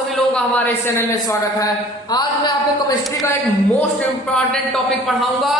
सभी लोगों का हमारे इस चैनल में स्वागत है। आज मैं आपको केमिस्ट्री का एक मोस्ट इंपॉर्टेंट टॉपिक पढ़ाऊंगा,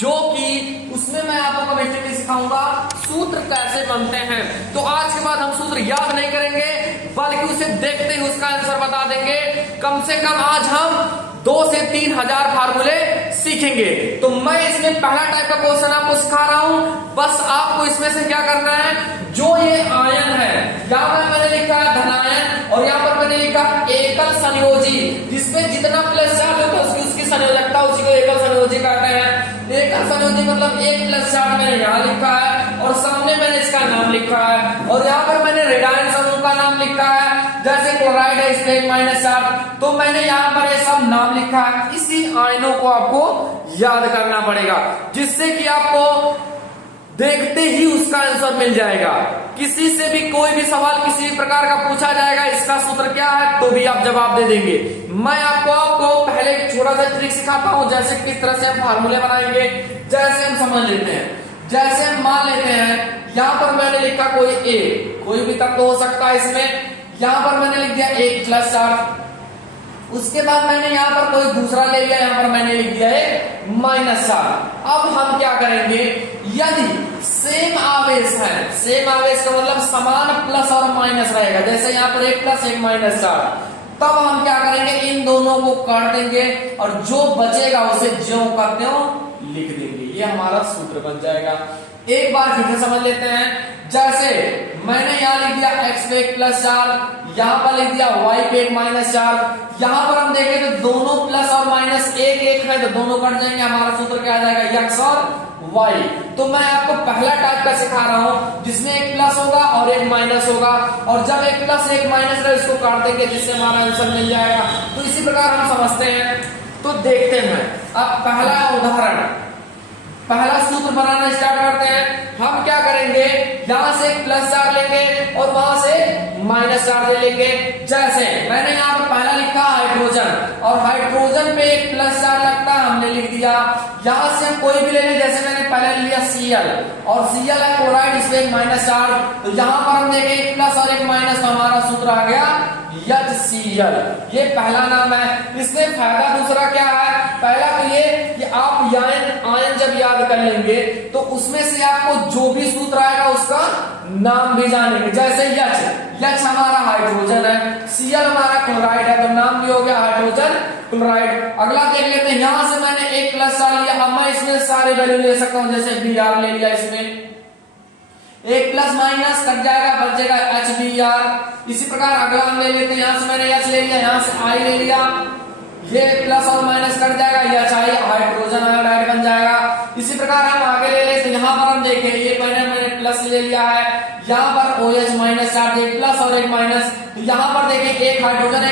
जो कि उसमें मैं आपको केमिस्ट्री में सिखाऊंगा सूत्र कैसे बनते हैं। तो आज के बाद हम सूत्र याद नहीं करेंगे, बल्कि उसे देखते ही उसका आंसर बता देंगे। कम से कम आज हम 2 से 3 हजार फार्मूले सीखेंगे। तो मैं इसमें पहला टाइप का क्वेश्चन आपको सिखा रहा हूं। बस आपको इसमें से क्या करना है, जो ये आयन है, यहाँ पर मैंने लिखा है धनायन और यहाँ पर मैंने लिखा एकल संयोजी, जिसमें जितना प्लस चार्ज होता है उसकी संयोजकता, उसी को एकल संयोजी कहते हैं। एकल संयोजी मतलब एक प्लस चार्ज मैंने यहाँ लिखा है और सामने मैंने इसका नाम लिखा है, और यहाँ पर मैंने रेडायन समूह का नाम लिखा है। जैसे क्लोराइड है, इसमें एक माइनस चार्ज, तो मैंने यहाँ पर ये सब नाम लिखा है। इसी आयनों को आपको याद करना पड़ेगा, जिससे कि आपको देखते ही उसका आंसर मिल जाएगा। किसी से भी कोई भी सवाल किसी भी प्रकार का पूछा जाएगा, इसका सूत्र क्या है, तो भी आप जवाब दे देंगे। मैं आपको पहले छोटा सा ट्रिक सिखाता हूं, जैसे किस तरह से हम फार्मूले बनाएंगे। जैसे हम समझ लेते हैं, जैसे हम मान लेते हैं यहाँ पर मैंने लिखा कोई ए, कोई भी तत्व हो सकता है इसमें। यहाँ पर मैंने लिख दिया एक प्लस चार्ज, उसके बाद मैंने यहाँ पर कोई दूसरा ले लिया, यहाँ पर मैंने लिख दिया है माइनस चार्ज। अब हम क्या करेंगे, यदि सेम आवेश है, सेम आवेश का मतलब समान प्लस और माइनस रहेगा, जैसे यहाँ पर एक प्लस एक माइनस चार्ज, तब हम क्या करेंगे, इन दोनों को काट देंगे और जो बचेगा उसे ज्यों का त्यों लिख देंगे। ये हमारा सूत्र बन जाएगा। एक बार फिर से समझ लेते हैं। जैसे मैंने यहाँ लिख दिया x पे एक प्लस चार्ज, यहाँ पर लिख दिया y पे एक माइनस चार्ज। यहाँ पर हम देखें तो दोनों प्लस और माइनस एक एक है, तो दोनों कट जाएंगे, हमारा सूत्र क्या आ जाएगा, x और y। तो मैं आपको पहला टाइप का सिखा रहा हूँ, जिसमें एक प्लस होगा और एक माइनस होगा, और जब एक प्लस एक माइनस रहे उसको काट देंगे, जिससे हमारा आंसर मिल जाएगा। तो इसी प्रकार हम समझते हैं। तो देखते हैं अब पहला उदाहरण, पहला सूत्र बनाना स्टार्ट करते हैं। हम क्या करेंगे, यहां से एक प्लस चार्ज लेंगे और वहां से माइनस चार्ज लेंगे। जैसे मैंने यहाँ पर पहला लिखा हाइड्रोजन, और हाइड्रोजन पे एक प्लस चार्ज लगता है, हमने लिख दिया। यहां से हम कोई भी ले लें, जैसे मैंने पहले लिया Cl, और Cl है क्लोराइड, इसमें एक माइनस चार्ज, तो यहाँ पर हम देखें एक प्लस और एक माइनस, तो हमारा सूत्र आ गया HCl। ये पहला नाम है। इसमें फायदा दूसरा क्या है, पहला तो ये कि आप आयन जब याद कर लेंगे तो उसमें से आपको जो भी सूत्र आएगा उसका नाम भी जानेंगे। जैसे H हमारा हाइड्रोजन है, Cl हमारा क्लोराइड है, तो नाम भी हो गया हाइड्रोजन क्लोराइड। अगला देख लेते हैं, यहां से मैंने एक प्लस चार्ज लिया, अब मैं इसमें सारे वैल्यू ले सकता हूं, जैसे Br ले लिया, इसमें एक प्लस माइनस कट जाएगा, बचेगा HBr। इसी प्रकार अगला हम ले लेते हैं, यहां से मैंने H ले लिया, यहां से I ले लिया, ये प्लस और माइनस कट जाएगा, HI हाइड्रोजन आयोडाइड बन जाएगा। इसी प्रकार हम आगे ले लेते हैं, यहाँ पर हम देखें ये मैंने प्लस ले लिया है, यहाँ पर OH माइनस चार्ज, एक प्लस और एक माइनस, यहाँ पर देखें एक हाइड्रोजन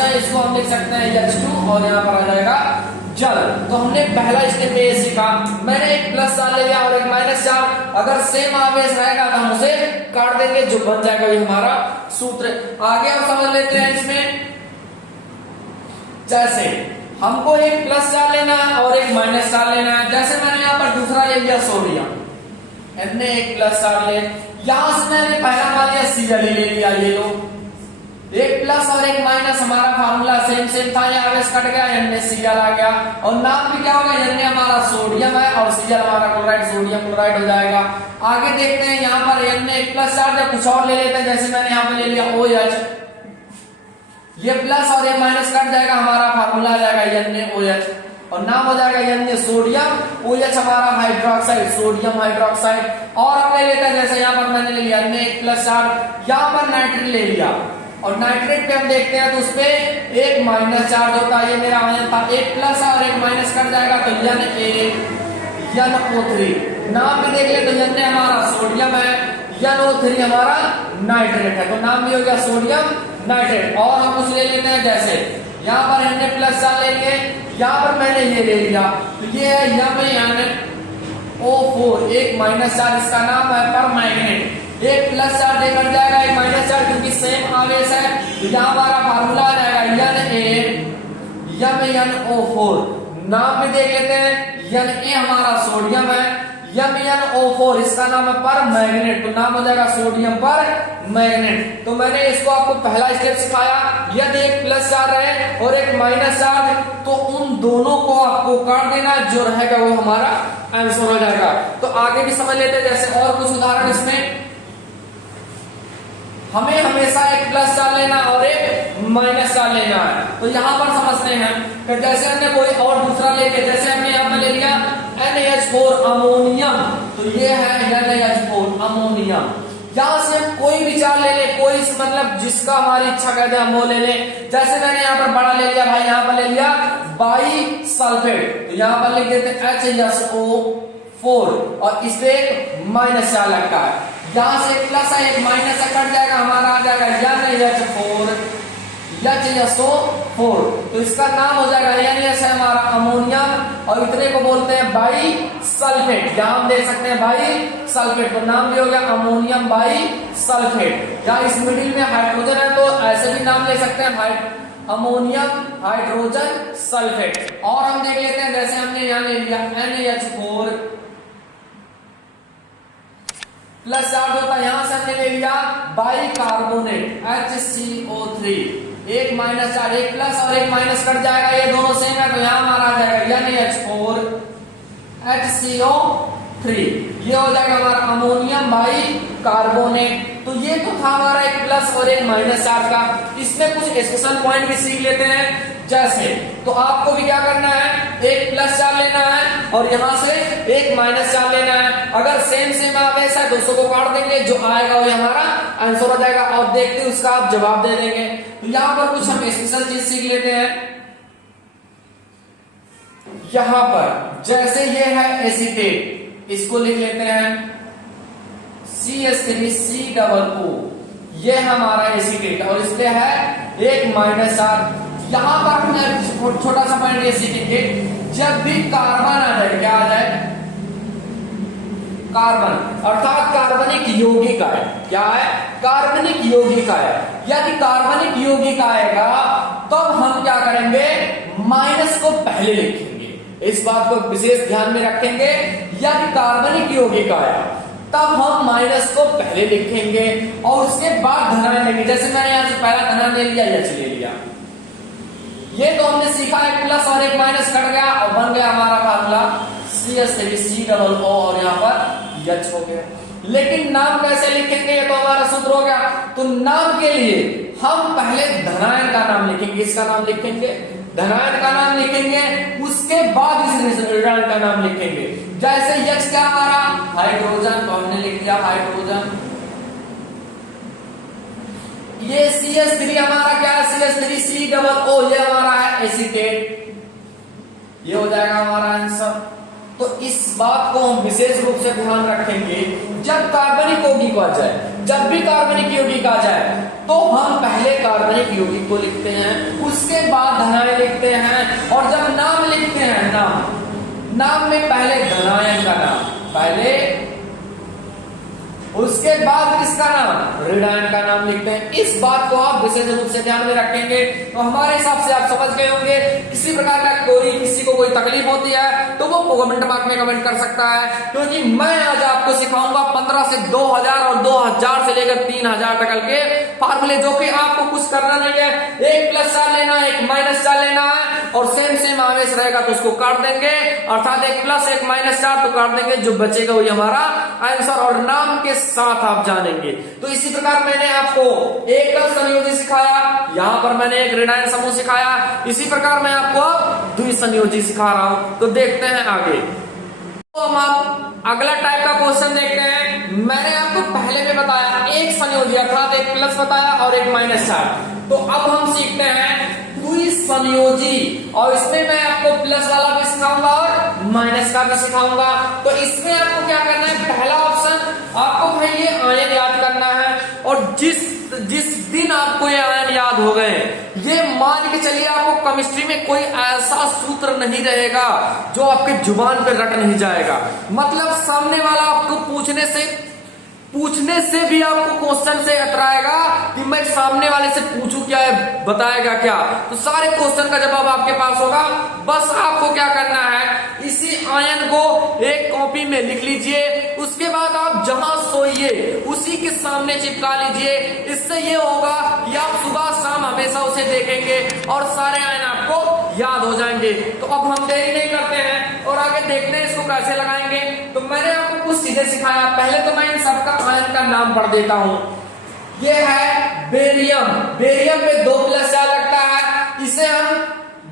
है, इसको हम लिख सकते हैं H2, और यहाँ पर आ जाएगा जल। तो हमने पहला स्टेप में ये सीखा, मैंने एक प्लस चार्ज ले लिया और एक माइनस चार्ज, अगर सेम आवेश रहेगा तो हम उसे काट देंगे, जो बन जाएगा ये हमारा सूत्र। आगे हम समझ लेते हैं इसमें। जैसे हमको एक प्लस चार्ज लेना है और एक माइनस चार्ज लेना है, जैसे मैंने यहाँ पर दूसरा ले लिया सोडियम, हमने एक प्लस चार्ज ले, यहां से मैंने पहला मान लिया Cl ले लिया, ये लो, एक प्लस और एक माइनस, हमारा फार्मूला सेम था, ये आवेश कट गया, NaCl आ गया, और नाम भी क्या होगा, Na हमारा सोडियम है और Cl हमारा क्लोराइड, सोडियम क्लोराइड हो जाएगा। आगे देखते हैं, यहाँ पर Na एक प्लस चार्ज है, कुछ और ले लेते हैं, जैसे मैंने यहाँ पे ले लिया OH, ये प्लस और ये माइनस कट जाएगा, हमारा फार्मूला आ जाएगा NaOH, और नाम हो जाएगा Na सोडियम, OH हमारा हाइड्रोक्साइड, सोडियम हाइड्रोक्साइड। और हम ले लेते हैं, जैसे यहाँ पर मैंने ले लिया Na एक प्लस चार्ज, यहाँ पर नाइट्रेट ले लिया, और नाइट्रेट पे हम देखते हैं तो उसपे एक माइनस चार्ज होता है, ये मेरा आयन था, एक प्लस और एक माइनस कट जाएगा, तो NaNO3। नाम भी देख ले तो Na हमारा सोडियम है, NO3 हमारा नाइट्रेट है, तो नाम भी हो गया सोडियम नाइट्रेट। और हम कुछ ले लेते हैं, जैसे यहाँ पर हमने प्लस चार्ज ले लिए, यहाँ पर मैंने ये ले लिया, तो ये है यहाँ पे O4, एक माइनस चार्ज, इसका नाम है पर मैग्नेट, एक प्लस चार्ज कट जाएगा, एक माइनस चार्ज, क्योंकि सेम आवेश है, तो यहाँ हमारा फार्मूला आ जाएगा NaNO4। नाम भी देख लेते हैं, Na हमारा सोडियम है, MnO4, इसका नाम है पर मैग्नेट, तो नाम हो जाएगा सोडियम पर मैग्नेट। तो मैंने इसको आपको पहला स्टेप सिखाया, यदि एक प्लस चार्ज है और एक माइनस चार्ज, तो उन दोनों को आपको काट देना, जो रहेगा वो हमारा आंसर हो जाएगा। तो आगे भी समझ लेते हैं, जैसे और कुछ उदाहरण इसमें। हमें हमेशा एक प्लस चार्ज लेना और एक माइनस चार्ज लेना है। तो यहां पर समझते हैं कि जैसे हमने कोई और दूसरा लेके, जैसे हमने यहां पर ले लिया NH4 अमोनियम, तो ये है NH4 अमोनियम। यहां से हम कोई भी चार्ज ले ले, कोई मतलब जिसका हमारी इच्छा करते हैं हम वो ले लें। जैसे मैंने यहाँ पर बड़ा ले लिया भाई, यहाँ पर ले लिया बाई सल्फेट, तो यहाँ पर लिख देते HSO4 और इस पे एक माइनस चार्ज लगता है। यहां से एक प्लस है एक माइनस है, कट जाएगा, हमारा आ जाएगा NH4, तो इसका नाम हो जाएगा NH है हमारा अमोनियम, और इतने को बोलते हैं बाई सल्फेट। यहां हम देख सकते हैं बाई सल्फेट, तो नाम भी हो गया अमोनियम बाई सल्फेट। या इस मिडिल में हाइड्रोजन है तो ऐसे भी नाम ले सकते हैं, अमोनियम हाइड्रोजन सल्फेट। और हम देख लेते हैं, जैसे हमने यहां ले लिया NH4 प्लस चार्ज होता है, यहां से हमने ले लिया बाई कार्बोनेट HCO3, एक माइनस चार्ज, एक प्लस और एक माइनस कट जाएगा, ये दोनों सेम है, तो यहां हमारा आ जाएगा NH4 HCO3, ये हो जाएगा हमारा अमोनियम बाई कार्बोनेट। तो ये तो था हमारा एक प्लस और एक माइनस चार्ज का। इसमें कुछ स्पेशल पॉइंट भी सीख लेते हैं, जैसे तो आपको भी क्या करना है, एक प्लस चार्ज लेना है और यहां से एक माइनस चार्ज लेना है। अगर सेम सेम वैसा है दोस्तों को काट देंगे, जो आएगा वो हमारा आंसर हो जाएगा, और देखते उसका आप जवाब दे देंगे। तो यहां पर कुछ हम स्पेशल चीज सीख लेते हैं। यहां पर जैसे ये है एसीटेट, इसको लिख लेते हैं CH3COO, ये हमारा एसीटेट, और इसलिए है एक माइनस चार्ज। यहां पर हम छोटा सा पॉइंट ये सीखेंगे, जब भी कार्बन आ जाए, क्या आ जाए, कार्बन अर्थात कार्बनिक यौगिक आए, क्या है, कार्बनिक यौगिक आए, यदि कार्बनिक यौगिक आएगा तब हम क्या करेंगे, माइनस को पहले लिखेंगे। इस बात को विशेष ध्यान में रखेंगे, यदि कार्बनिक यौगिक आया तब हम माइनस को पहले लिखेंगे और उसके बाद धनायन लेंगे। जैसे मैंने यहां से पहला धनायन ले लिया, H ले लिया, ये तो हमने सीखा, एक प्लस और एक माइनस कट गया और बन गया हमारा फार्मूला CH3COO, और यहाँ पर H हो गया। लेकिन नाम कैसे लिखेंगे, ये तो हमारा सूत्र हो गया। तो नाम के लिए हम पहले धनायन का नाम लिखेंगे, इसका नाम लिखेंगे, धनायन का नाम लिखेंगे, उसके बाद इस ऋणायन का नाम लिखेंगे। जैसे H क्या हमारा हाइड्रोजन, तो हमने लिख दिया हाइड्रोजन। ये CH3 हमारा क्या है, CH3COO, ये हमारा है एसीटेट, ये हो जाएगा हमारा आंसर। तो इस बात को हम विशेष रूप से ध्यान रखेंगे, जब कार्बनिक यौगिक आ जाए, जब भी कार्बनिक यौगिक आ जाए, तो हम पहले कार्बनिक यौगिक को लिखते हैं, उसके बाद धनायन लिखते हैं, और जब नाम लिखते हैं, नाम में पहले धनायन का नाम पहले, उसके बाद किसका नाम, ऋणायन का नाम लिखते हैं। इस बात को आप विशेष रूप से ध्यान में रखेंगे। तो हमारे हिसाब से आप समझ गए होंगे। किसी प्रकार का किसी को कोई तकलीफ होती है तो वो कमेंट बॉक्स में कमेंट कर सकता है, क्योंकि मैं आज आपको सिखाऊंगा 15 से 2000 और 2000 से लेकर 3000 तक के फार्मूले, जो कि आपको कुछ करना नहीं है, एक प्लस चार्ज लेना है, एक माइनस चार्ज लेना है, और सेम आवेश रहेगा तो उसको काट देंगे, अर्थात एक प्लस एक माइनस चार्ज तो काट देंगे, जो बचेगा वही हमारा आंसर, और नाम के साथ आप जानेंगे। तो इसी प्रकार मैंने आपको एकल संयोजी सिखाया, यहां पर मैंने एक ऋणायन समूह सिखाया, इसी प्रकार मैं आपको द्विसंयोजी सिखा रहा हूं। तो देखते हैं आगे। तो हम आप अगला टाइप का क्वेश्चन देखते हैं। मैंने आपको पहले में बताया एक संयोजी, अर्थात एक प्लस बताया और एक माइनस चार्ज। तो अब हम सीखते हैं द्विसंयोजी, और इसमें मैं आपको प्लस वाला भी सिखाऊंगा और माइनस का भी सिखाऊंगा। तो इसमें आपको क्या करना है, पहला ऑप्शन आपको भाई ये आयन याद करना है, और जिस दिन आपको ये आयन याद हो गए, ये मान के चलिए आपको केमिस्ट्री में कोई ऐसा सूत्र नहीं रहेगा जो आपके जुबान पे रट नहीं जाएगा। मतलब सामने वाला आपको पूछने से पूछने से भी आपको क्वेश्चन से अतराएगा कि मैं सामने वाले से पूछूं क्या है, बताएगा क्या, तो सारे क्वेश्चन का जवाब आपके पास होगा। बस आपको क्या करना है, इसी आयन को एक कॉपी में लिख लीजिए, उसके बाद आप जहां सोइए उसी के सामने चिपका लीजिए। इससे ये होगा कि आप सुबह शाम हमेशा उसे देखेंगे और सारे आयन आपको याद हो जाएंगे। तो अब हम देरी नहीं करते हैं और आगे देखते हैं इसको कैसे लगाएंगे। तो मैंने आपको कुछ सीधे सिखाया। पहले तो मैं इन सबका आयन का नाम पढ़ देता हूं। ये है बेरियम। बेरियम पे 2 प्लस चार्ज लगता है, इसे हम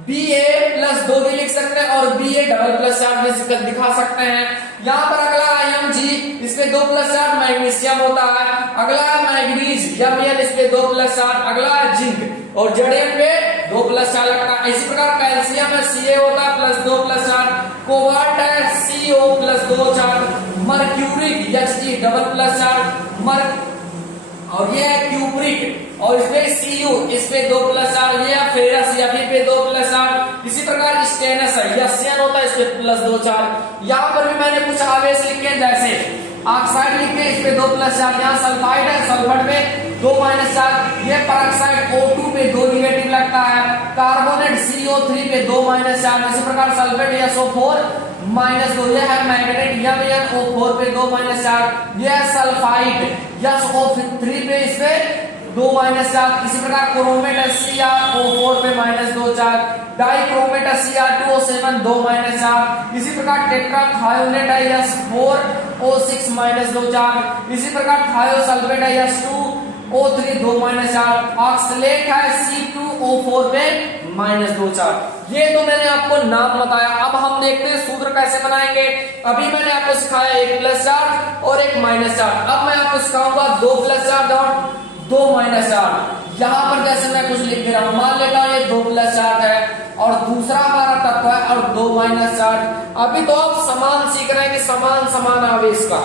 Ba+2 भी लिख सकते हैं और Ba++ चार्ज में दिखा सकते हैं। यहाँ पर अगला Mg, इस पे 2 प्लस चार्ज मैग्नीशियम होता है। अगला है मैग्नीज, Mn, इस पे 2 प्लस चार्ज। अगला है जिंक और Zn पे 2 प्लस चार्ज लगता है। इसी प्रकार कैल्शियम है, Ca होता है +2 प्लस चार्ज। कोबाल्ट है Co+2 charge. Mercuric Hg double plus charge. और ये है क्यूप्रिक और इसमें Cu, इस पे 2 प्लस चार्ज। ये है फेरस, Fe पे 2 प्लस चार्ज। इसी प्रकार स्टेनस है, Sn होता है, इस पे +2 चार्ज। यहाँ पर भी मैंने कुछ आवेश लिखे जैसे ऑक्साइड लिखे, इस पे 2 प्लस चार्ज। यहाँ सल्फाइड है, सल्फर पे 2 माइनस चार्ज। ये परऑक्साइड O2 पे 2 निगेटिव लगता है। कार्बोनेट CO3 पे 2 माइनस चार्ज। इसी प्रकार सल्फेट SO4 -2। ये है मैग्नेट MnO4 पे 2 माइनस चार्ज। ये है सल्फाइड SO3 पे, इस पे 2 माइनस चार्ज। इसी प्रकार क्रोमेट है CrO4 पे -2 चार्ज। डाइक्रोमेट है Cr2O7 2 माइनस चार्ज। इसी प्रकार टेट्राथायोनेट है S4O6 -2 चार्ज। इसी प्रकार थायोसल्फेट है S2O3 2 माइनस चार्ज। ऑक्सलेट है C2O4 पे -2 चार्ज। ये तो मैंने आपको नाम बताया। अब हम देखते हैं सूत्र कैसे बनाएंगे। अभी मैंने आपको सिखाया 1 प्लस चार्ज और 1 माइनस चार्ज। अब मैं आपको सिखाऊंगा 2 प्लस चार्ज और 2 माइनस चार्ज। यहाँ पर जैसे मैं कुछ लिख रहा हूं, मान लेता हूं ये 2 प्लस चार्ज है और दूसरा हमारा तत्व है और 2 माइनस चार्ज। अभी तो आप समान सीख रहे हैं कि समान समान आवेश का।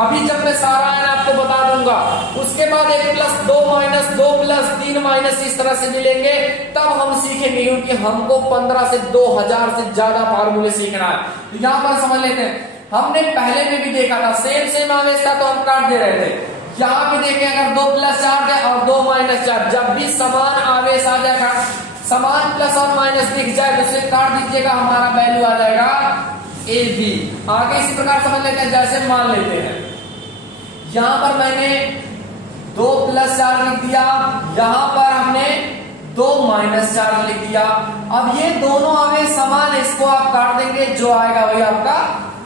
अभी जब मैं सारा आयन आपको बता दूंगा, उसके बाद 1 प्लस 2 माइनस 2 प्लस 3 माइनस इस तरह से मिलेंगे, तब हम सीखेंगे। क्योंकि हमको 15 से 2000 से ज्यादा फार्मूले सीखना है। तो यहाँ पर समझ लेते हैं, हमने पहले में भी देखा था सेम आवेश था तो हम काट दे रहे थे। यहाँ पे देखें अगर 2 प्लस चार्ज है और 2 माइनस चार्ज, जब भी समान आवेश आ जाएगा, समान प्लस और माइनस दिख जाए तो उसे काट दीजिएगा, हमारा वैल्यू आ जाएगा AB। आगे इसी प्रकार समझ लेते हैं, जैसे मान लेते हैं यहां पर मैंने 2 प्लस चार्ज लिख दिया, यहां पर हमने 2 माइनस चार्ज लिख दिया। अब ये दोनों आवेश समान है, इसको आप काट देंगे, जो आएगा वही आपका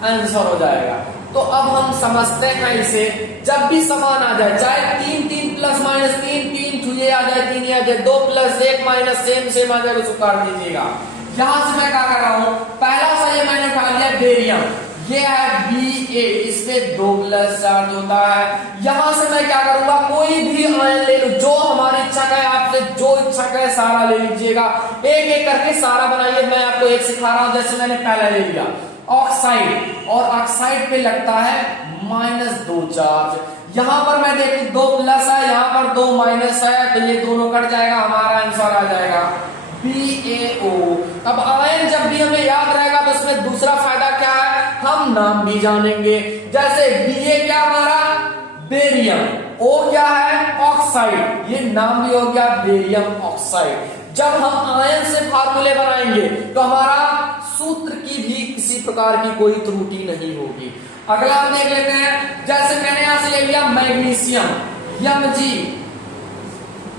आंसर हो जाएगा। तो अब हम समझते हैं इसे, जब भी समान आ जाए, चाहे 3 3 प्लस माइनस 3 3 ये आ जाए, 3 आ जाए, 2 प्लस 1 माइनस सेम आ जाए, उसको काट दीजिएगा। यहां से मैं क्या कर रहा हूं, पहला सा ये मैंने उठा लिया बेरियम, ये है Ba, इस पे 2 प्लस चार्ज होता है। यहां से मैं क्या करूंगा, कोई भी आयन ले लूं, जो हमारी इच्छा का है, आपसे जो इच्छा का है सारा ले लीजिएगा। एक एक करके सारा बनाइए। मैं आपको एक सिखा रहा हूं, जैसे मैंने पहला ले लिया ऑक्साइड, और ऑक्साइड पे लगता है -2 चार्ज। यहां पर मैं देखूं 2 प्लस है, यहां पर 2 माइनस है, तो ये दोनों कट जाएगा, हमारा आंसर आ जाएगा BaO। अब आयन जब भी हमें याद रहेगा तो उसमें दूसरा फायदा क्या है, हम नाम भी जानेंगे। जैसे Ba क्या हमारा बेरियम, O क्या है ऑक्साइड, ये नाम भी हो गया बेरियम ऑक्साइड। जब हम आयन से फार्मूले बनाएंगे तो हमारा सूत्र की भी किसी प्रकार की कोई त्रुटि नहीं होगी। अगला हम देख लेते हैं, जैसे मैंने यहां से ले लिया मैग्नीशियम Mg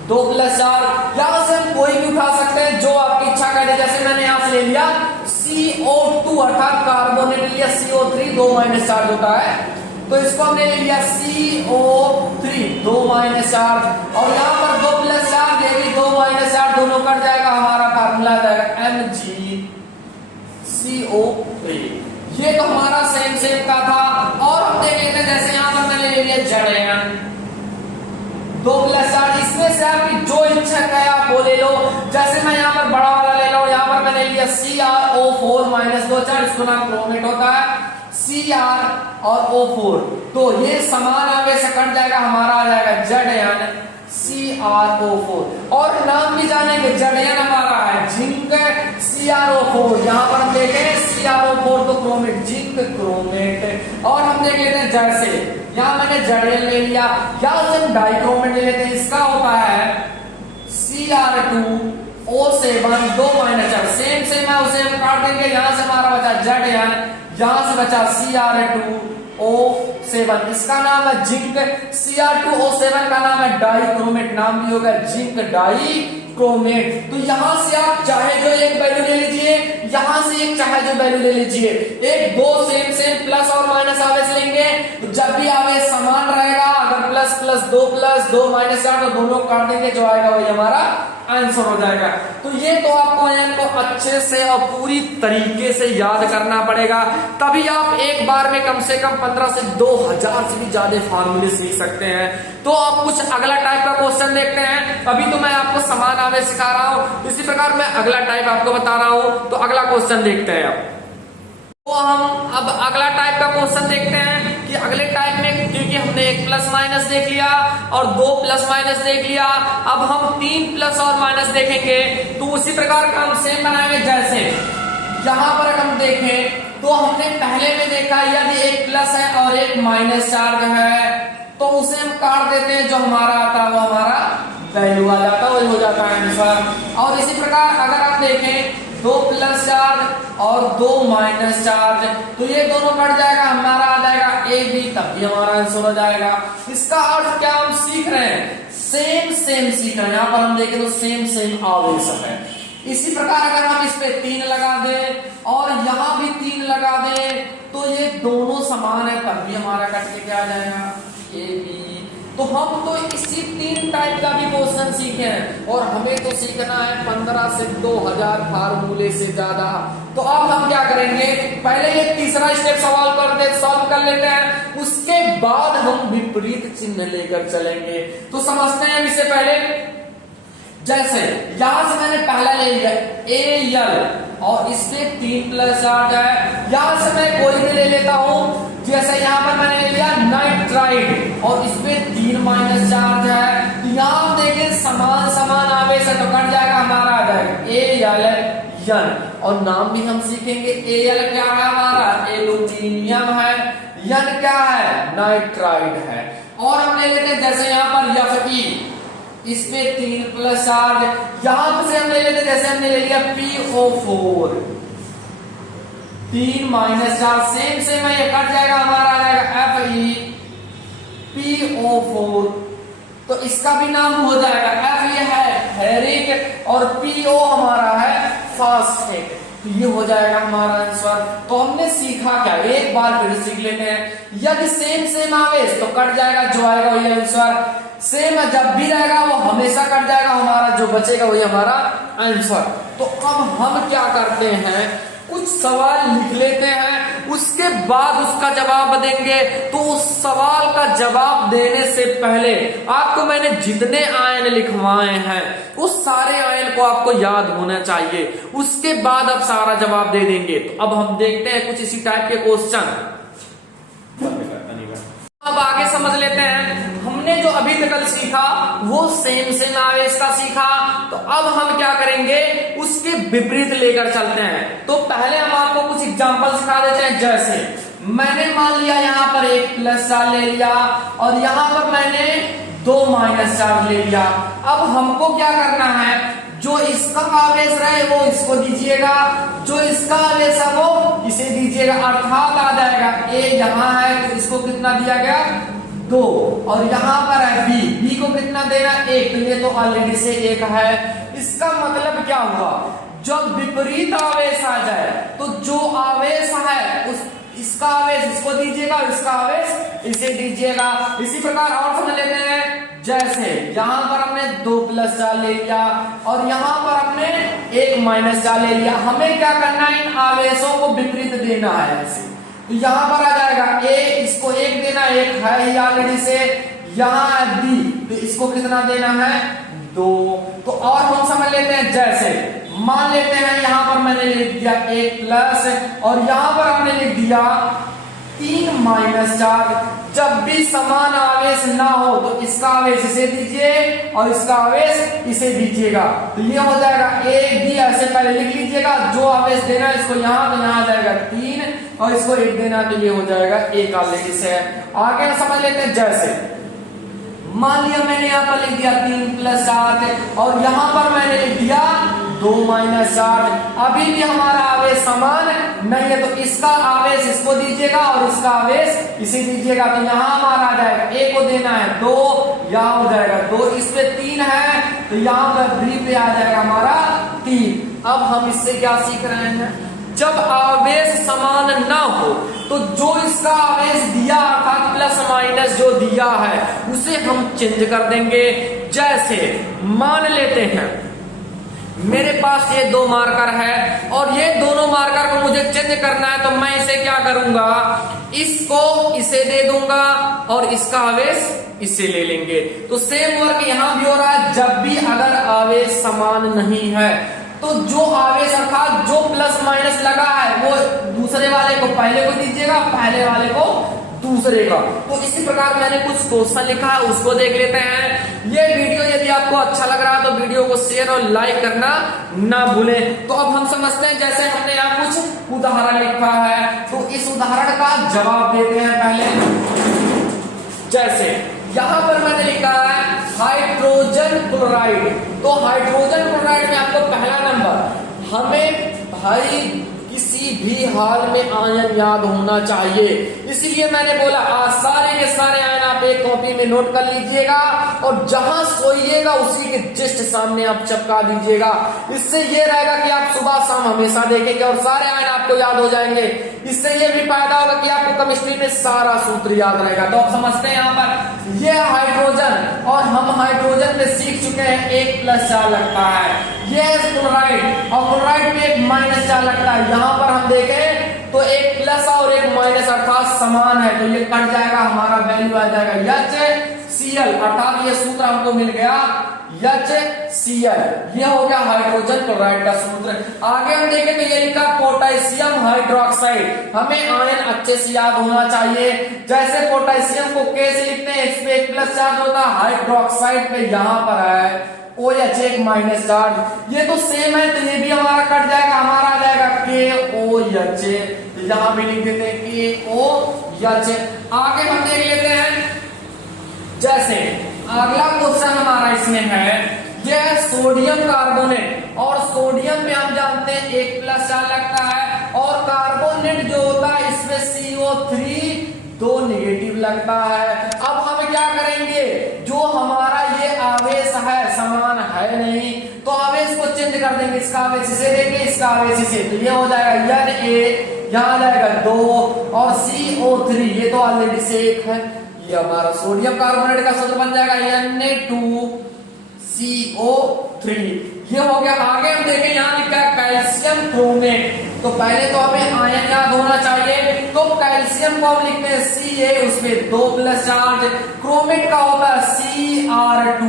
2 प्लस चार्ज। यहां से हम कोई भी उठा सकते हैं जो आपकी इच्छा करे। जैसे मैंने यहां से ले लिया CO2 अर्थात कार्बोनेट लिया, CO3 2 माइनस चार्ज होता है, तो इसको हमने ले लिया CO3 2 माइनस चार्ज, और यहाँ पर 2 प्लस चार्ज, ये भी 2 माइनस चार्ज, दोनों कट जाएगा, हमारा फार्मूला आ जाएगा MgCO3। ये तो हमारा सेम का था। और हम देख लेते हैं, जैसे यहाँ पर मैंने ले लिया Zn 2 प्लस चार्ज, इसमें से आपकी जो इच्छा है आप वो ले लो। जैसे मैं यहाँ पर बड़ा वाला ले लो, यहाँ पर मैंने लिया CrO4 -2 चार्ज, इसको नाम क्रोमेट होता है, Cr और O4, तो ये समान आवेश से कट जाएगा, हमारा आ जाएगा Zn CrO4। और नाम भी जानेंगे, Zn हमारा है जिंक CrO4। यहाँ पर हम देखें CrO4 तो क्रोमेट, जिंक क्रोमेट। और हम देख लेते हैं जैसे यहाँ मैंने Zl ले लिया, या जब डाइक्रोमेट ले लेते हैं, इसका होता है Cr2O7 2 -4, सेम है, उसे हम काट देंगे। यहाँ से हमारा बचा Zn, यहाँ से बचा Cr2O7, इसका नाम है जिंक। Cr2O7 का नाम है डाइक्रोमेट, नाम भी होगा जिंक डाइक्रोमेट। तो यहां से आप चाहे जो एक वैल्यू ले लीजिए, यहां से एक चाहे जो वैल्यू ले लीजिए, एक दो सेम प्लस और माइनस आवेश लेंगे, तो जब भी आवेश समान रहेगा, अगर प्लस दो -4, तो दोनों काट देंगे, जो आएगा वही हमारा आंसर हो जाएगा। तो ये तो आपको इनको अच्छे से और पूरी तरीके से याद करना पड़ेगा, तभी आप एक बार में कम से कम 15 से 2000 से भी ज्यादा फार्मूले सीख सकते हैं। तो आप कुछ अगला टाइप का क्वेश्चन देखते हैं। अभी तो मैं आपको समान आवेश सिखा रहा हूं, इसी प्रकार मैं अगला टाइप आपको बता रहा हूं। तो अगला क्वेश्चन देखते हैं। तो हम अब अगला टाइप का क्वेश्चन देखते हैं कि अगले टाइप में, क्योंकि हमने एक प्लस माइनस देख लिया और दो प्लस माइनस देख लिया, अब हम 3 प्लस और माइनस देखेंगे। तो उसी प्रकार का हम सेम बनाएंगे। जैसे यहां पर हम देखें तो हमने पहले में देखा यदि एक प्लस है और एक माइनस चार्ज है, तो उसे हम काट देते हैं, जो हमारा आता है वो हमारा वैल्यू आ जाता है, वही हो जाता है आंसर। और इसी प्रकार अगर आप देखें 2 प्लस चार्ज और 2 माइनस चार्ज, तो ये दोनों कट जाएगा, हमारा आ जाएगा ए बी, तब भी हमारा आंसर हो जाएगा। इसका अर्थ क्या हम सीख रहे हैं, सेम सीख रहे हैं। यहाँ पर हम देखें तो सेम आवेश है। इसी प्रकार अगर हम इस पे 3 लगा दें और यहाँ भी 3 लगा दें, तो ये दोनों समान है, तब भी हमारा कट के क्या आ जाएगा, ए बी। तो हम तो इसी 3 टाइप का भी क्वेश्चन सीखे हैं, और हमें तो सीखना है 15 से 2000 फार्मूले से ज्यादा। तो अब हम क्या करेंगे, पहले ये तीसरा स्टेप सॉल्व कर लेते हैं, उसके बाद हम विपरीत चिन्ह लेकर चलेंगे। तो समझते हैं इससे पहले। जैसे यहां से मैंने पहला ले लिया Al, और इसमें 3 प्लस चार्ज है। यहां से मैं कोई भी ले लेता हूं, जैसे यहाँ पर मैंने ले लिया नाइट्राइड, और इसमें 3 माइनस चार्ज है। तो यहाँ देखें समान आवेश है, तो कट जाएगा, हमारा आ जाएगा Al। और नाम भी हम सीखेंगे। Al क्या है हमारा, एल्यूमिनियम है, N क्या है, नाइट्राइड है। और हम ले लेते हैं जैसे यहाँ पर Fe, इसमें 3 प्लस चार्ज। यहां से हम ले लेते, जैसे हमने ले लिया PO4, 3 माइनस चार्ज, सेम है, ये कट जाएगा, हमारा आ जाएगा FePO4। तो इसका भी नाम हो जाएगा, F ये है फेरिक और PO हमारा है फास्फेट। तो ये हो जाएगा हमारा आंसर। तो हमने सीखा क्या, एक बार फिर सीख लेते हैं। यदि सेम आवेश तो कट जाएगा, जो आएगा वही आंसर। सेम जब भी रहेगा वो हमेशा कट जाएगा, हमारा जो बचेगा वही हमारा आंसर। तो अब हम क्या करते हैं, कुछ सवाल लिख लेते हैं, उसके बाद उसका जवाब देंगे। तो उस सवाल का जवाब देने से पहले आपको मैंने जितने आयन लिखवाए हैं उस सारे आयन को आपको याद होना चाहिए, उसके बाद आप सारा जवाब दे देंगे। तो अब हम देखते हैं कुछ इसी टाइप के क्वेश्चन। अब आगे समझ लेते हैं। हमने जो अभी तक सीखा वो सेम आवेश का सीखा, तो अब हम क्या करेंगे, उसके विपरीत लेकर चलते हैं। तो पहले हम आपको कुछ एग्जांपल सिखा देते हैं। जैसे मैंने मान लिया यहाँ पर 1 प्लस चार्ज ले लिया, और यहाँ पर मैंने 2 माइनस चार्ज ले लिया। अब हमको क्या करना है, जो इसका आवेश रहे वो इसको दीजिएगा, जो इसका आवेश है वो इसे दीजिएगा, अर्थात आ जाएगा A यहाँ है तो इसको कितना दिया गया, 2, और यहाँ पर है B को कितना देना, 1। तो ये तो ऑलरेडी से 1 है। इसका मतलब क्या हुआ, जब विपरीत आवेश आ जाए तो जो आवेश है उस इसका आवेश इसको दीजिएगा, इसका आवेश इसे दीजिएगा। इसी प्रकार और समझ लेते हैं। जैसे यहाँ पर हमने 2 प्लस चार्ज ले लिया और यहाँ पर हमने 1 माइनस चार्ज ले लिया। हमें क्या करना है, इन आवेशों को विपरीत देना है ऐसे। तो यहाँ पर आ जाएगा A, इसको 1 देना, 1 है ही ऑलरेडी से। यहाँ है B, तो इसको कितना देना है, 2। तो और हम समझ लेते हैं। जैसे मान लेते हैं यहाँ पर मैंने लिख दिया 1 प्लस, और यहाँ पर हमने लिख दिया 3 माइनस चार्ज। जब भी समान आवेश ना हो तो इसका आवेश इसे दीजिए और इसका आवेश इसे दीजिएगा। तो ये हो जाएगा ए बी, ऐसे पहले लिख लीजिएगा। जो आवेश देना है इसको यहाँ तो यहाँ जाएगा 3 और इसको 1 देना तो ये हो जाएगा 1 ऑलरेडी से। आगे समझ लेते हैं। जैसे मान लिया मैंने यहाँ पर लिख दिया 3 + 8 और यहाँ पर मैंने लिख दिया 2 - 8। अभी भी हमारा आवेश समान नहीं है तो इसका आवेश इसको दीजिएगा और इसका आवेश इसे दीजिएगा। तो यहाँ हमारा आ जाएगा ए को देना है 2, यहाँ हो जाएगा 2, इस पे 3 है तो यहाँ पर बी पे आ जाएगा हमारा 3। अब हम इससे क्या सीख रहे हैं, जब आवेश समान ना हो तो जो इसका आवेश दिया अर्थात प्लस माइनस जो दिया है उसे हम चेंज कर देंगे। जैसे मान लेते हैं मेरे पास ये 2 मार्कर है और ये दोनों मार्कर को मुझे चेंज करना है तो मैं इसे क्या करूंगा, इसको इसे दे दूंगा और इसका आवेश इसे ले लेंगे। तो सेम वर्क यहां भी हो रहा है। जब भी अगर आवेश समान नहीं है तो जो आवेश अर्थात जो प्लस माइनस लगा है वो दूसरे वाले को पहले को दीजिएगा, पहले वाले को दूसरे का। तो इसी प्रकार मैंने कुछ क्वेश्चन लिखा है उसको देख लेते हैं। ये वीडियो यदि आपको अच्छा लग रहा है तो वीडियो को शेयर और लाइक करना ना भूलें। तो अब हम समझते हैं, जैसे हमने यहाँ कुछ उदाहरण लिखा है तो इस उदाहरण का जवाब देते हैं पहले। जैसे यहाँ पर मैंने लिखा है हाइड्रोजन क्लोराइड। तो हाइड्रोजन क्लोराइड में आपको पहला नंबर, हमें भाई किसी भी हाल में आयन याद होना चाहिए, इसीलिए मैंने बोला आज सारे के सारे आयन आप एक कॉपी में नोट कर लीजिएगा और जहां सोइएगा उसी के जस्ट सामने आप चिपका दीजिएगा। इससे ये रहेगा कि आप सुबह शाम हमेशा देखेंगे और सारे आयन आपको याद हो जाएंगे। इससे ये भी फायदा होगा कि आपको केमिस्ट्री में सारा सूत्र याद रहेगा। तो आप समझते हैं यहाँ पर ये हाइड्रोजन और हम हाइड्रोजन में सीख चुके हैं 1 + 4 लगता है। ये क्लोराइड और क्लोराइड में 1 - 4 लगता है। यहाँ पर हम देखें तो 1 प्लस और 1 माइनस अर्थात समान है तो ये कट जाएगा, हमारा वैल्यू आ जाएगा HCl अर्थात ये सूत्र हमको मिल गया HCl। ये हो गया हाइड्रोजन क्लोराइड का सूत्र। आगे हम देखें तो ये लिखा पोटेशियम हाइड्रोक्साइड। हमें आयन अच्छे से याद होना चाहिए। जैसे पोटेशियम को K से लिखते हैं, इस पे 1 + चार्ज होता है, हाइड्रोक्साइड पे यहाँ पर है OH 1 - चार्ज। ये तो सेम है तो ये भी हमारा कट जाएगा, हमारा आ जाएगा KOH। यहाँ भी लिख देते हैं KOH। आगे हम देख लेते हैं। जैसे अगला क्वेश्चन हमारा इसमें है, यह है सोडियम कार्बोनेट और सोडियम में हम जानते हैं 1 + 4 लगता है और कार्बोनेट जो होता है इसमें CO3 2 नेगेटिव लगता है। अब हम क्या करेंगे, जो हमारा ये आवेश है समान है नहीं तो आवेश को चेंज कर देंगे, इसका आवेश इसे देंगे, इसका आवेश इसे। तो ये हो जाएगा Na, यहाँ जाएगा 2 और CO3 ये तो ऑलरेडी से 1 है। ये हमारा सोडियम कार्बोनेट का सूत्र बन जाएगा Na2CO3। ये हो गया। आगे हम देखें यहाँ लिखा है कैल्शियम क्रोमेट। तो पहले तो हमें आयन याद होना चाहिए तो कैल्शियम को हम लिखते हैं Ca, उसमें 2 + चार्ज। क्रोमेट का होता है Cr2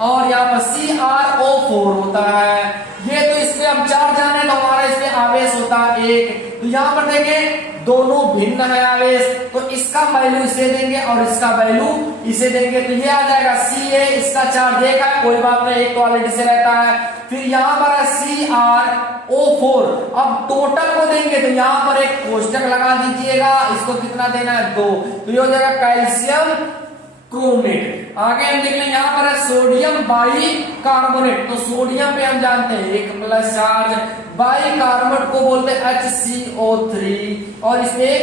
और यहाँ पर CrO4 होता है। ये तो इसमें हम 4 जाने तो हमारा इसमें आवेश होता है 1। तो यहाँ पर देखें दोनों भिन्न है आवेश तो इसका वैल्यू इसे देंगे और इसका वैल्यू इसे देंगे। तो ये आ जाएगा Ca, इसका चार्ज 1 है, कोई बात नहीं, 1 तो ऑलरेडी से रहता है। फिर यहाँ पर है CrO4। अब टोटल को देंगे तो यहाँ पर एक कोष्टक लगा दीजिएगा, इसको कितना देना है 2। तो ये हो जाएगा कैल्शियम क्रोमेट। आगे हम देख लें यहाँ पर है सोडियम बाइकार्बोनेट। तो सोडियम पे हम जानते हैं 1 + चार्ज, बाइकार्बोनेट को बोलते हैं HCO3 और इसमें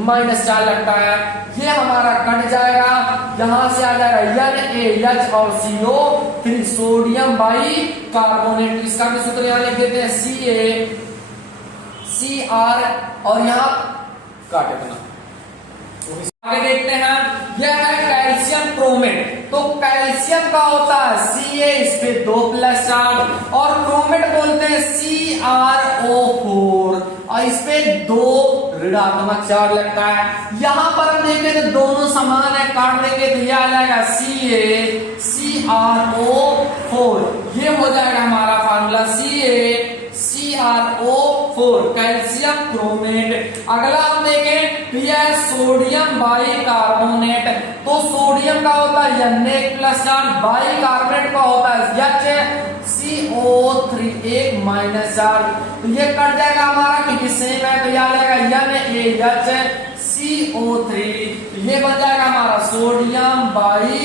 -4 लगता है। ये हमारा कट जाएगा, यहाँ से आ जाएगा NaH और CO3 सोडियम बाइकार्बोनेट। इसका भी सूत्र यहाँ लिख देते हैं CaCr और यहाँ काटे देना। आगे देखते हैं, यह है कैल्शियम क्रोमेट। तो कैल्शियम का होता है Ca, इस पे 2 + चार्ज और क्रोमेट बोलते हैं CrO4 और इस पे 2 ऋणात्मक चार्ज लगता है। यहाँ पर हम देखें तो दोनों समान है, काट देंगे तो यह आ जाएगा CaCrO4। ये हो जाएगा हमारा फार्मूला CaCrO4 कैल्शियम क्रोमेट। अगला हम देखें तो यह सोडियम बाई कार्बोनेट। तो सोडियम का होता है Na plus charge, by carbonate का होता है HCO3 एक माइनस चार्ज। तो ये कट जाएगा हमारा क्योंकि सेम है, तो यह आ जाएगा NaHCO3। ये बन जाएगा हमारा सोडियम बाई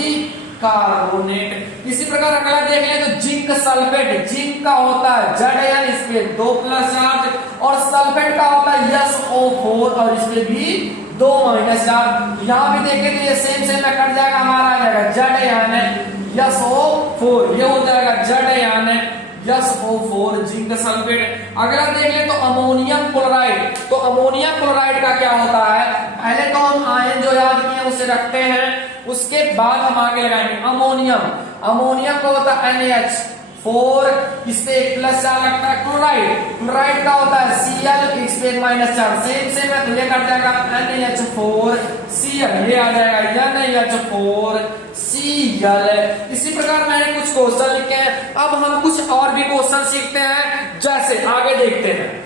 कार्बोनेट। इसी प्रकार अगला देख लें तो जिंक सल्फेट। जिंक का होता है Zn, इस पे 2 प्लस चार्ज, और सल्फेट का होता है SO4 और इस पे भी 2 माइनस चार्ज। यहाँ भी देखें तो ये सेम सेम में कट जाएगा, हमारा आ जाएगा ZnSO4। ये हो जाएगा ZnSO4 जिंक सल्फेट। अगला देख लें तो अमोनियम क्लोराइड। तो अमोनियम क्लोराइड का क्या होता है, पहले तो हम आयन जो याद किए उसे रखते हैं, उसके बाद हम आगे लगाएंगे अमोनियम। अमोनियम का होता है NH4, इस पे 1 प्लस चार्ज लगता है। क्लोराइड, क्लोराइड का होता है Cl, इस पे 1 माइनस चार्ज। सेम सेम है, तो ये कट जाएगा NH4Cl। ये आ जाएगा NH4Cl। इसी प्रकार मैंने कुछ क्वेश्चन लिखे हैं। अब हम कुछ और भी क्वेश्चन सीखते हैं, जैसे आगे देखते हैं।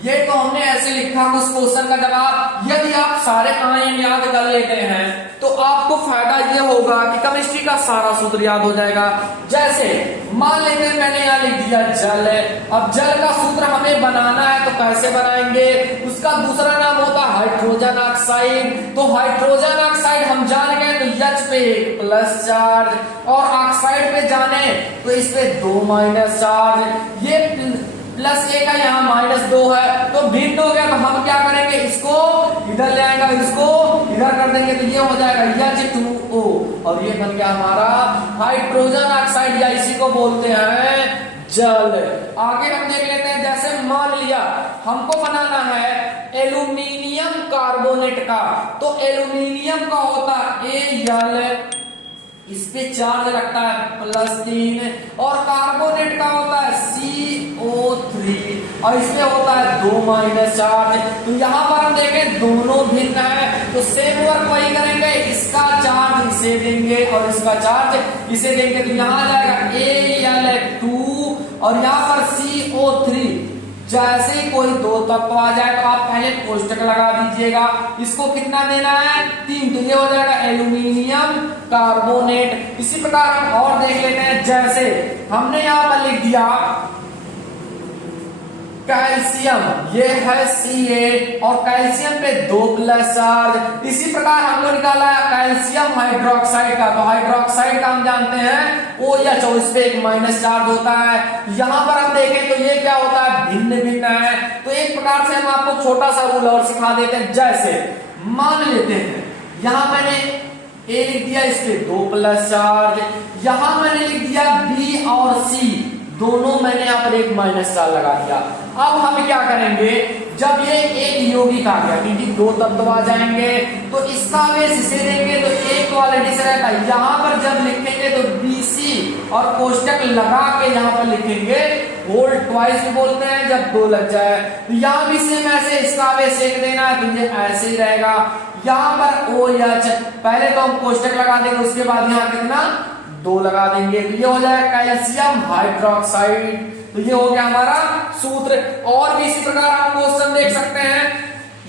ये तो हमने ऐसे लिखा कुछ क्वेश्चन का जवाब। यदि आप सारे आयन याद कर लेते हैं तो आपको फायदा ये होगा कि केमिस्ट्री का सारा सूत्र याद हो जाएगा। जैसे मान लेते हैं मैंने यहाँ लिख दिया जल। अब जल का सूत्र हमें बनाना है, तो कैसे बनाएंगे, उसका दूसरा नाम होता है हाइड्रोजन ऑक्साइड। तो हाइड्रोजन ऑक्साइड हम जान गए तो H पे 1 प्लस चार्ज, और ऑक्साइड पे जाने तो इस पे 2 माइनस चार्ज। ये प्लस 1 का यहाँ -2 है, तो भिन्न हो गया। तो हम क्या करेंगे, इसको इधर ले आएंगे, इसको इधर कर देंगे, तो ये हो जाएगा H2O, और ये बन गया हमारा हाइड्रोजन ऑक्साइड, या इसी को बोलते हैं जल। आगे हम देख लेते हैं, जैसे मान लिया हमको बनाना है एल्यूमिनियम कार्बोनेट का। तो एल्यूमिनियम का होता है Al, इस पे चार्ज लगता है +3, और कार्बोनेट का होता है CO3, और इसमें होता है 2 माइनस चार्ज। तो यहाँ पर हम देखें दोनों भिन्न है, तो सेम वर्क वही करेंगे, इसका चार्ज इसे देंगे और इसका चार्ज इसे देंगे। तो यहाँ आ जाएगा Al2 और यहाँ पर CO3। जैसे ही कोई 2 तत्व आ जाए तो आप पहले कोष्टक लगा दीजिएगा, इसको कितना देना है 3, तो ये हो जाएगा एल्यूमिनियम कार्बोनेट। इसी प्रकार हम और देख लेते हैं, जैसे हमने यहाँ पर लिख दिया कैल्शियम, ये है Ca, और कैल्शियम पे 2 प्लस चार्ज। इसी प्रकार हमने निकाला कैल्शियम हाइड्रोक्साइड का। तो हाइड्रोक्साइड का हम जानते हैं OH, और इस पे 1 माइनस चार्ज होता है। यहाँ पर हम देखें तो ये क्या होता है, भिन्न भिन्न है। तो एक प्रकार से हम आपको छोटा सा रूल और सिखा देते हैं। जैसे मान लेते हैं यहाँ मैंने A लिख दिया, इस पे 2 प्लस चार्ज, यहाँ मैंने लिख दिया B और C, दोनों मैंने यहाँ पर 1 माइनस चार्ज लगा दिया। अब हम क्या करेंगे, जब ये एक यौगिक आ गया, क्योंकि 2 तत्व आ जाएंगे, तो इसका आवेश इसे देंगे तो एक क्वालिटी से रहता है। यहाँ पर जब लिखेंगे तो BC और कोष्टक लगा के यहाँ पर लिखेंगे होल ट्वाइस बोलते हैं, जब 2 लग जाए। तो यहाँ भी सेम ऐसे इसका आवेश 1 देना है, तो ये ऐसे ही रहेगा। यहाँ पर OH, पहले तो हम कोष्टक लगा देंगे, उसके बाद यहाँ कितना 2 लगा देंगे, तो ये हो जाएगा कैल्शियम हाइड्रोक्साइड। तो ये हो गया हमारा सूत्र। और भी इसी प्रकार आप क्वेश्चन देख सकते हैं।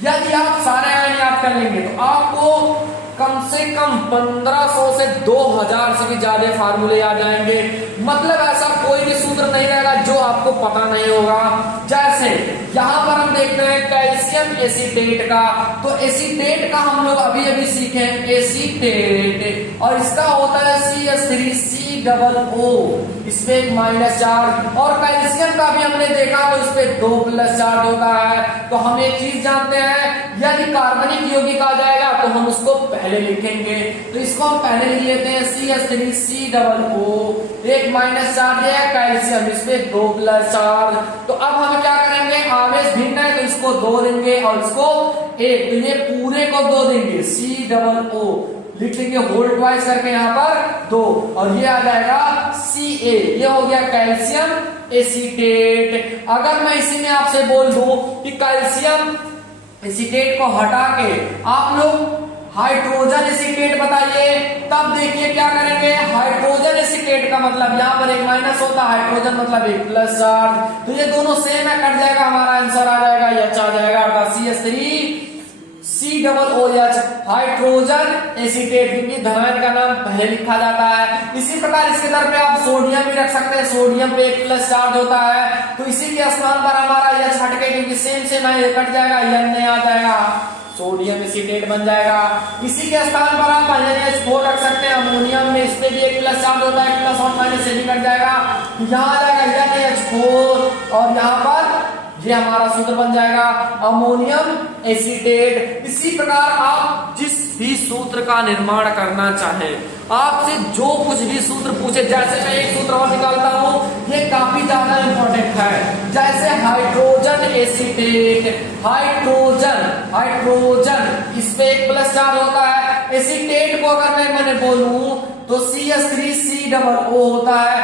यदि आप सारे आयन याद कर लेंगे तो आपको कम से कम 1500 से 2000 से भी ज्यादा फार्मूले आ जाएंगे। मतलब ऐसा कोई भी सूत्र नहीं रहेगा जो आपको पता नहीं होगा। जैसे यहाँ पर हम देखते हैं कैल्शियम एसीटेट का। तो एसीटेट का हम लोग अभी अभी सीखे एसीटेट, और इसका होता है CH3COO, इस पे 1 माइनस चार्ज। और कैल्शियम का भी हमने देखा तो इस पे 2 प्लस चार्ज होता है। तो हम एक चीज जानते हैं, यदि कार्बनिक यौगिक आ जाएगा तो हम उसको पहले लिखेंगे। तो इसको हम पहले लिख लेते हैं CH3COO, 1 माइनस चार्ज है कैल्शियम, इस पे 2 प्लस चार्ज। तो अब हम क्या करेंगे, आवेश भिन्न है तो इसको 2 देंगे और इसको 1, तो ये पूरे को 2 देंगे, COO लिख लेंगे होल ट्वाइस करके यहाँ पर 2, और ये आ जाएगा Ca। ये हो गया कैल्शियम एसीटेट। अगर मैं इसी में आपसे बोल दूं कि कैल्शियम एसीटेट को हटा के आप लोग हाइड्रोजन एसीटेट बताइए, तब देखिए क्या करेंगे, हाइड्रोजन एसीटेट का मतलब यहाँ पर एक माइनस होता है, हाइड्रोजन मतलब एक प्लस चार्ज, तो ये दोनों सेम है, कट जाएगा, हमारा आंसर आ जाएगा एच आ जाएगा, CH3COOH हाइड्रोजन एसीटेट, क्योंकि धनायन का नाम पहले लिखा जाता है। इसी प्रकार इसके दर पे आप सोडियम भी रख सकते हैं, सोडियम पे एक प्लस चार्ज होता है, तो इसी के स्थान पर हमारा एच हट के, क्योंकि सेम है, कट जाएगा, एन आ जाएगा, सोडियम एसीटेट बन जाएगा। इसी के स्थान पर आप NH4 रख सकते हैं, अमोनियम में इस पे भी एक प्लस चार्ज होता है, प्लस और माइनस से भी कट जाएगा, यहाँ आ जाएगा NH4 और यहाँ पर ये हमारा सूत्र बन जाएगा अमोनियम एसीटेट। इसी प्रकार आप जिस भी सूत्र का निर्माण करना चाहे, आपसे जो कुछ भी सूत्र पूछे, जैसे मैं एक सूत्र और निकालता हूं, ये काफी ज्यादा इंपॉर्टेंट है, जैसे हाइड्रोजन एसीटेट, हाइड्रोजन इस पे एक प्लस चार्ज होता है, एसीटेट को अगर मैंने बोलूं तो CH3COO होता है,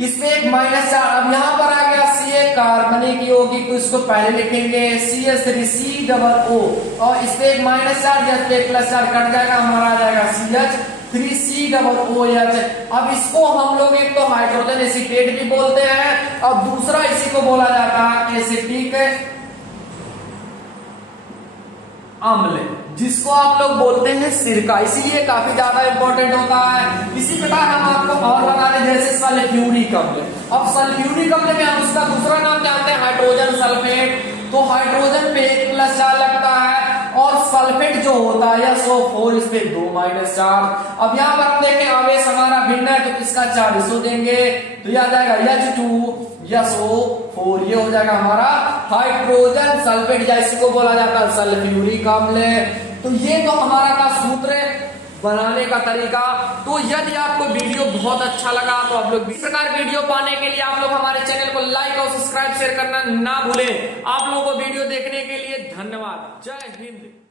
इसमें एक माइनस चार्ज, अब यहाँ पर आ गया सी एक कार्बनिक होगी, तो इसको पहले लिखेंगे CH3COO और इसमें एक माइनस चार्ज, इस पे एक प्लस चार्ज, कट जाएगा, हमारा आ जाएगा CH3COOH। अब इसको हम लोग एक तो हाइड्रोजन एसीटेट भी बोलते हैं, और दूसरा इसी को बोला जाता है एसिटिक अम्ल, जिसको आप लोग बोलते हैं सिरका, इसीलिए काफी ज्यादा इंपॉर्टेंट होता है। इसी प्रकार हम आपको और बता दें, जैसे सल्फ्यूरिक अम्ल, अब सल्फ्यूरिक अम्ल में हम उसका दूसरा नाम जानते हैं हाइड्रोजन सल्फेट, तो हाइड्रोजन पे एक प्लस चार्ज लगता है, और सल्फेट जो होता है SO4, इस पे 2 माइनस चार्ज। अब यहाँ पर हम देखें आवेश हमारा भिन्न है, तो इसका चार्ज इसको देंगे, तो यह आ जाएगा H2SO4, ये हो जाएगा हमारा हाइड्रोजन सल्फेट, या इसको बोला जाता है सल्फ्यूरिक अम्ल। तो ये तो हमारा था सूत्र बनाने का तरीका। तो यदि आपको वीडियो बहुत अच्छा लगा तो आप लोग इस प्रकार वीडियो पाने के लिए आप लोग हमारे चैनल को लाइक और सब्सक्राइब शेयर करना ना भूलें। आप लोगों को वीडियो देखने के लिए धन्यवाद। जय हिंद।